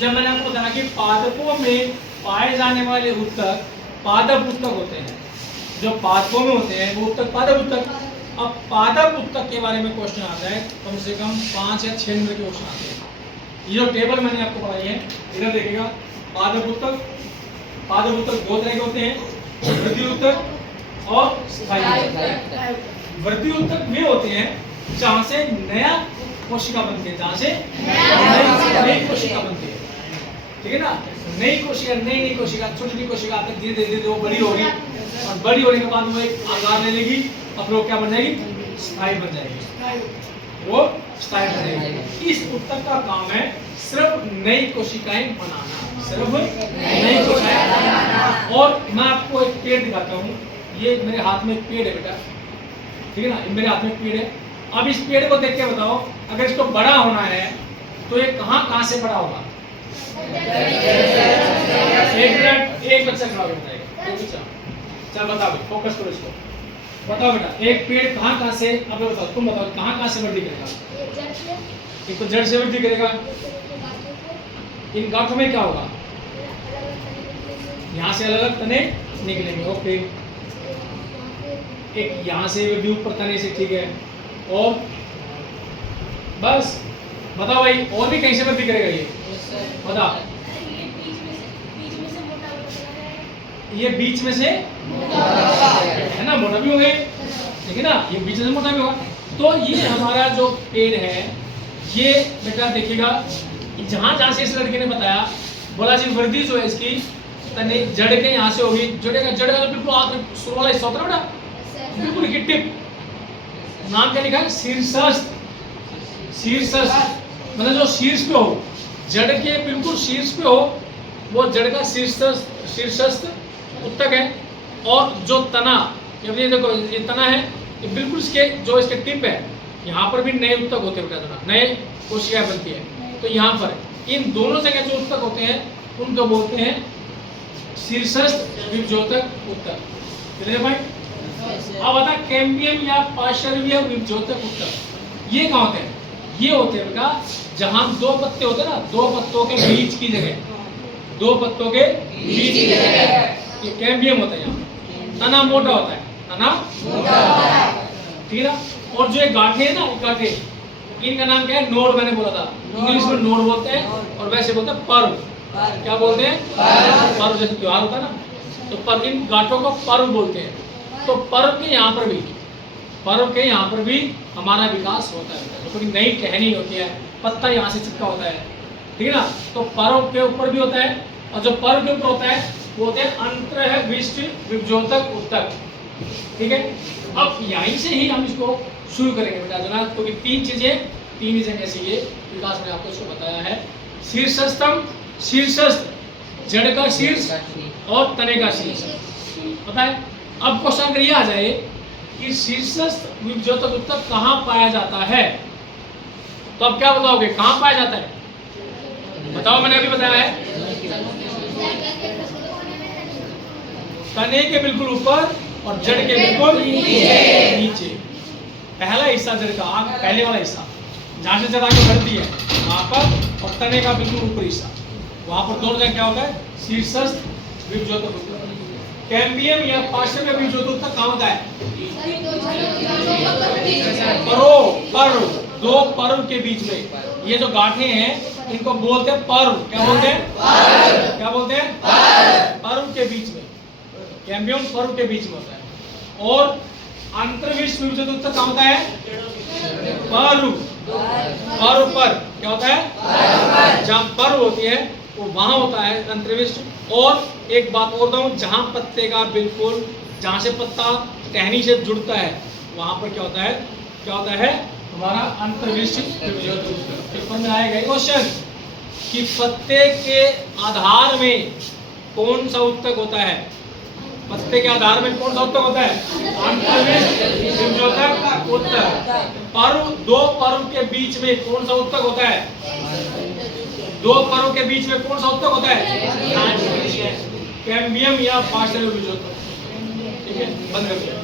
जब मैंने आपको बताया कि पादपों में पाए जाने वाले उत्तक पादप उत्तक होते हैं, जो पादपों में होते हैं वो उत्तक पादप उत्तक। अब पादप उत्तक के बारे में क्वेश्चन आता है, कम से कम 5 या 6 नंबर के क्वेश्चन आते हैं। ये जो टेबल मैंने आपको पढ़ाई है इधर देखिएगा, पादप उत्तक दो तरह के होते हैं, वृद्धि उत्तक और स्थायी उत्तक। वृद्धि उत्तक वे होते हैं जहां से नया कोशिका बनती है, जहां से नई कोशिका बनती है, ठीक है ना। नई कोशिका छोटी कोशिका आकर धीरे धीरे वो बड़ी होगी और बड़ी होने के बाद वो एक आकार ले लेगी और फिर वो क्या बन जाएगी, स्थायी बन जाएगी, वो स्थायी बन जाएगी। इस उत्तक का काम है सिर्फ नई कोशिकाएं बनाना, सिर्फ नई कोशिकाएं बनाना। और मैं आपको एक पेड़ दिखाता हूँ, ये मेरे हाथ में एक पेड़ है बेटा, ठीक है ना, मेरे हाथ में एक पेड़ है। अब इस पेड़ को देख के बताओ, अगर इसको बड़ा होना है तो ये कहाँ से बड़ा होगा? एक बच्चा खड़ा हो बताएगा, एक बच्चा। चल बताओ, फोकस करो इसको, बताओ बेटा, एक पेड़ कहाँ से, अब बताओ, तुम बताओ कहाँ से वृद्धि करेगा? एक तो जड़ से वृद्धि करेगा। इन गांठों में क्या होगा? यहाँ से अलग अलग तने निकलेंगे, ओके। एक यहाँ से वृद्धि ऊपर तने से, ठीक है। और बस बताओ भाई, और भी कहीं से वृद्धि करेगा ये? बता। ये बीच में से है ना, मोटा भी हो गए, ठीक है ना, ये बीच में से मोटा भी होगा। तो ये हमारा जो पेड़ है, ये बेटा देखिएगा, जहां से इस लड़के ने बताया, बोला जी वृद्धि जो है इसकी तने जड़ के यहाँ से होगी, जड़ का बिल्कुल आखिरी शुरू वाला हिस्सा होता है बेटा, बिल्कुल की टिप। नाम क्या लिखा है? शीर्षस्थ। मतलब जो शीर्ष पे हो, जड़ के बिल्कुल शीर्ष पे हो, वो जड़ का शीर्षस्थ उत्तक है। और जो तना, ये देखो ये तना है, ये बिल्कुल इसके जो इसके टिप है, यहाँ पर भी नए उत्तक होते हैं, नए कोशिकाएं बनती है। तो यहाँ पर इन दोनों जगह जो उत्तक होते हैं उनको बोलते हैं शीर्षस्थ विभ्योतक उत्तक। भाई अब बता, कैम्बियम या पार्श्वीय विभ्योतक उत्तक ये कहाँ होते हैं? ये होते हैं बेटा जहां दो पत्ते होते हैं ना, दो पत्तों के बीच की जगह, दो पत्तों के बीच की जगह ये कैम्बियम होता है। यहाँ तना मोटा होता है, तना मोटा होता है, ठीक है। और जो ये गांठें हैं ना, गांठें, इनका नाम क्या है? नोड। मैंने बोला था इंग्लिश में नोड बोलते हैं और वैसे बोलते हैं पर्व। क्या बोलते हैं? पर्व। जैसे त्योहार होता है ना, तो पर्व, इन गांठों को पर्व बोलते हैं। तो पर्व के यहाँ पर भी हमारा विकास होता है, क्योंकि तो नई टहनी होती है, पत्ता यहाँ से चिपका होता है, ठीक है ना। तो पर्व के ऊपर भी होता है, और जो पर्व के ऊपर होता है वो होते हैं अंतर्विष्ट विभ्योतक उत्तक, ठीक है। अब यहीं से ही हम इसको शुरू करेंगे बेटा जना, क्योंकि तीन जगह से ये विकास मैंने आपको इसको बताया है। शीर्षस्थ, जड़ का शीर्ष और तने का शीर्ष, पता है। अब क्वेश्चन अगर ये आ जाए कि शीर्षस्थ विभ्योतक उत्तक कहाँ पाया जाता है, तो अब क्या बताओगे, कहाँ पाया जाता है? बताओ, मैंने अभी बताया है तने के बिल्कुल ऊपर और जड़ के बिल्कुल नीचे। पहला हिस्सा जड़ का, पहले वाला हिस्सा जहाँ से जड़ आगे बढ़ती है वहां पर, और तने का बिल्कुल ऊपरी हिस्सा, वहां पर दोनों जगह क्या होता है? शीर्षस्थ विभ्योतक उत्तक। कैम्बियम या पार्श्वीय विभ्योतक उत्तक कहाँ होता है? पर्व, दो पर्व के बीच में। ये जो गांठें हैं इनको बोलते हैं पर्व। क्या बोलते हैं? क्या बोलते हैं? पर्व के बीच में, कैम्बियम पर्व के बीच में होता है। और अंतर्विष्ट विभ्योतक उत्तक कहाँ होता है? पर्व पर क्या होता है? जहाँ पर्व होती है वो वहां होता है अंतर्विष्ट। और एक बात और बताऊं, जहां पत्ते का बिल्कुल, जहां से पत्ता टहनी से जुड़ता है वहां पर क्या होता है? क्या होता है? हमारा अंतर्विष्ट विभ्योतक उत्तक। पेपर में आएगा क्वेश्चन कि पत्ते के आधार में कौन सा उत्तक होता है? पत्ते के आधार में कौन सा उत्तक होता है? अंतर्विष्ट विभ्योतक उत्तक। पर्व, दो पर्व के बीच में कौन सा उत्तक होता है? दो पर्व के बीच में कौन सा उत्तक होता है? कैम्बियम या पार्श्वीय विभ्योतक। ठीक है, बंद कर दो।